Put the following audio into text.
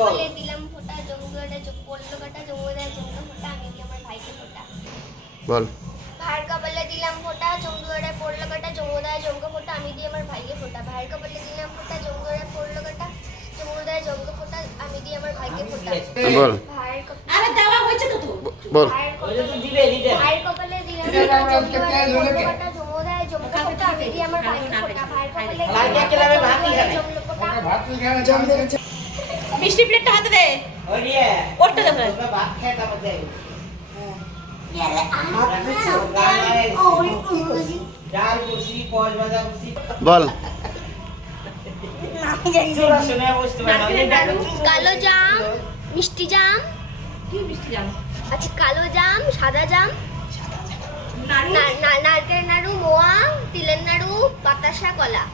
কপালে দিলাম ফোঁটা, জমুদারে পড়লো কাটা, জমুদারে জমলো ফোঁটা, আমি দিই আমার ভাইকে ফোঁটা। বল। ভাইয়ের কপালে দিলাম ফোঁটা, জমুদারে পড়লো কাটা, জমুদারে জমলো ফোঁটা, আমি দিই আমার ভাইকে ফোঁটা। ভাইয়ের কপালে দিলাম ফোঁটা, জমুদারে পড়লো কাটা, জমুদারে জমলো ফোঁটা, আমি দিই আমার ভাইকে ফোঁটা। বল। ভাইয়ের কপালে আরে দেওয়া হয়েছে তো তো। বল। ভাইয়ের কপালে দিলাম ফোঁটা, জমুদারে পড়লো কাটা, জমুদারে জমলো ফোঁটা, আমি দিই আমার ভাইকে ফোঁটা। ভাইয়ের কপালে জমলো ফোঁটা। মিষ্টি প্লেটটা হাতে দে। ওরটা দেখো। বল। কালো জাম, মিষ্টি জাম, কি মিষ্টি জানো? আচ্ছা কালো জাম, সাদা জাম, নারকেল নাড়ু, মোয়া, তিলের নাড়ু, বাতাসা, কলা।